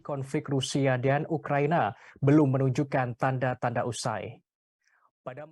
Konflik Rusia dan Ukraina belum menunjukkan tanda-tanda usai. Pada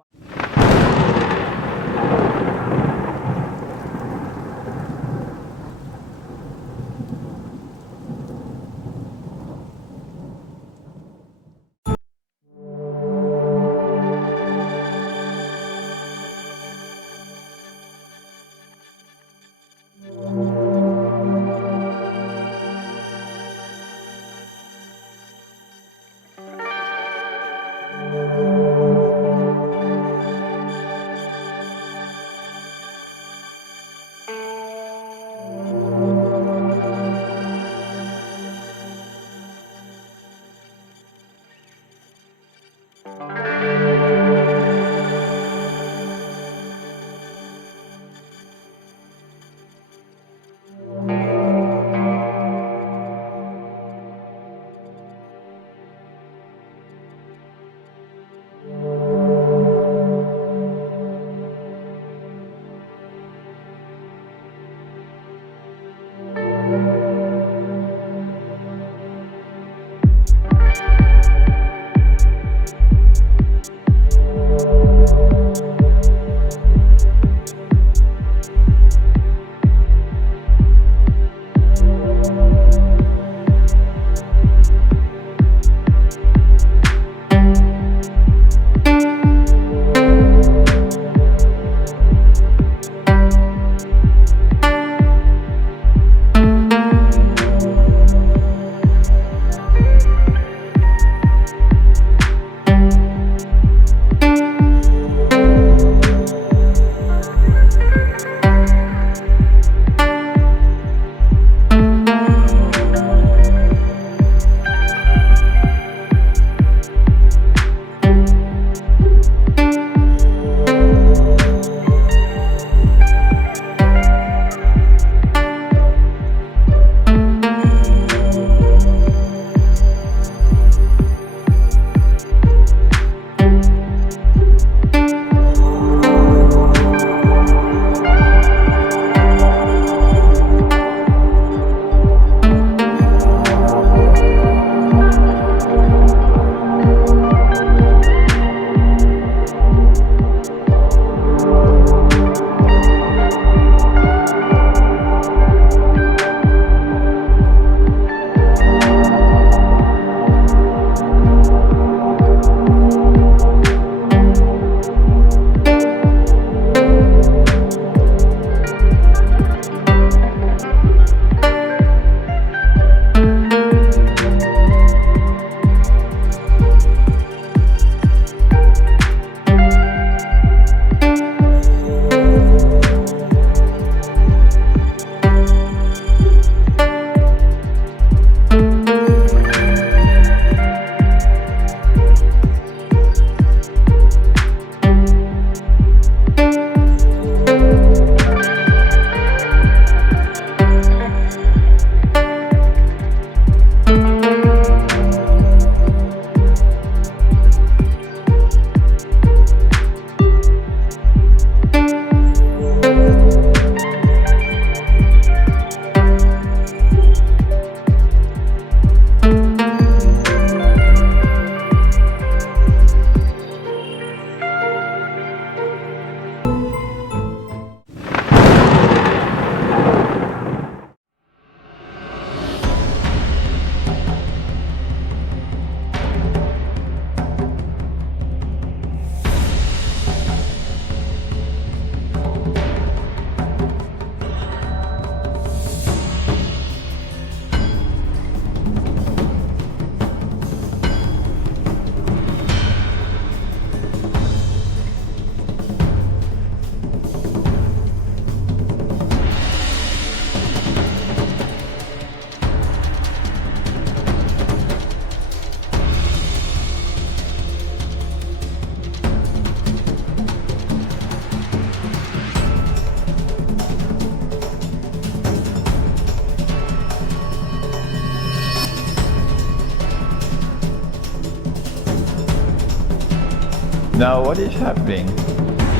Now what is happening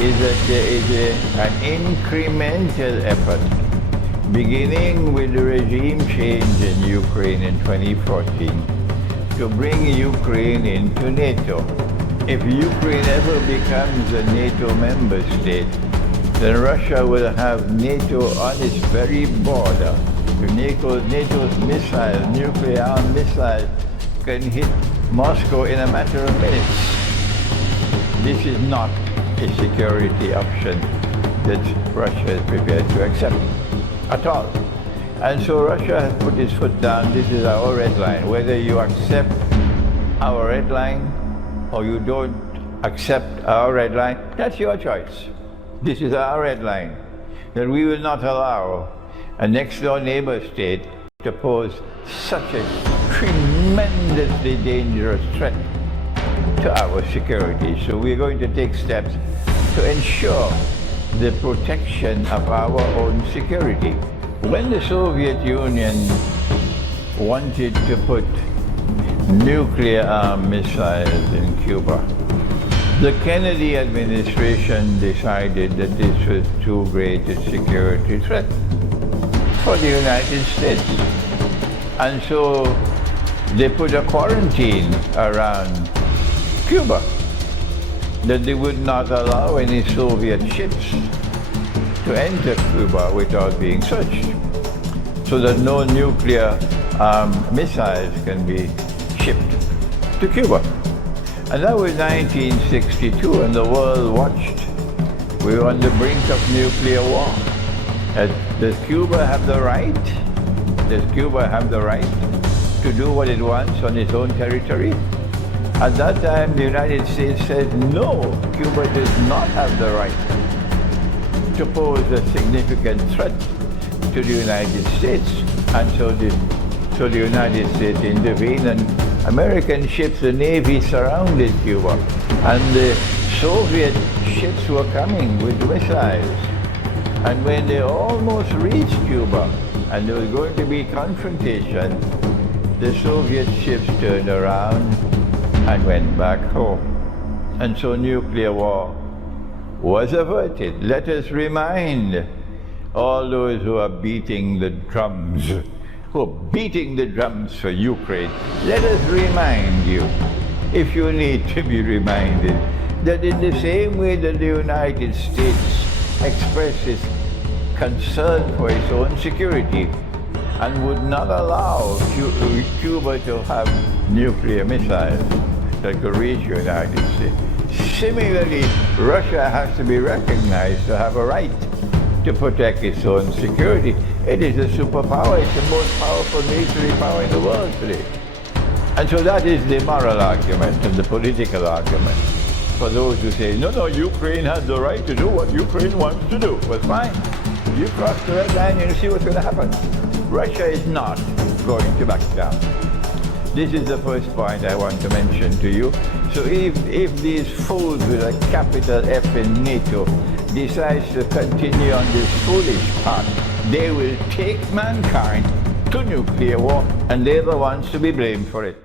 is that there is an incremental effort beginning with the regime change in Ukraine in 2014, to bring Ukraine into NATO. If Ukraine ever becomes a NATO member state, then Russia will have NATO on its very border. NATO's missiles, nuclear-armed missiles, can hit Moscow in a matter of minutes. This is not a security option that Russia is prepared to accept at all. And so Russia has put its foot down. This is our red line. Whether you accept our red line or you don't accept our red line, that's your choice. This is our red line, that we will not allow a next-door neighbor state to pose such a tremendously dangerous threat to our security. So we're going to take steps to ensure the protection of our own security. When the Soviet Union wanted to put nuclear-armed missiles in Cuba, the Kennedy administration decided that this was too great a security threat for the United States. And so they put a quarantine around Cuba, that they would not allow any Soviet ships to enter Cuba without being searched, so that no nuclear missiles can be shipped to Cuba. And that was 1962, and the world watched. We were on the brink of nuclear war. Does Cuba have the right? Does Cuba have the right to do what it wants on its own territory? At that time, the United States said, no, Cuba does not have the right to pose a significant threat to the United States. And so the United States intervened, and American ships, the Navy surrounded Cuba, and the Soviet ships were coming with missiles. And when they almost reached Cuba, and there was going to be confrontation, the Soviet ships turned around and went back home. And so nuclear war was averted. Let us remind all those who are beating the drums, for Ukraine, let us remind you, if you need to be reminded, that in the same way that the United States expresses concern for its own security and would not allow Cuba to have nuclear missiles that could reach the United States, similarly, Russia has to be recognized to have a right to protect its own security. It is a superpower. It's the most powerful military power in the world today. And so that is the moral argument and the political argument for those who say, no, Ukraine has the right to do what Ukraine wants to do. Well, fine. You cross the red line and you see what's going to happen. Russia is not going to back down. This is the first point I want to mention to you. So if these fools with a capital F in NATO decides to continue on this foolish path, they will take mankind to nuclear war, and they're the ones to be blamed for it.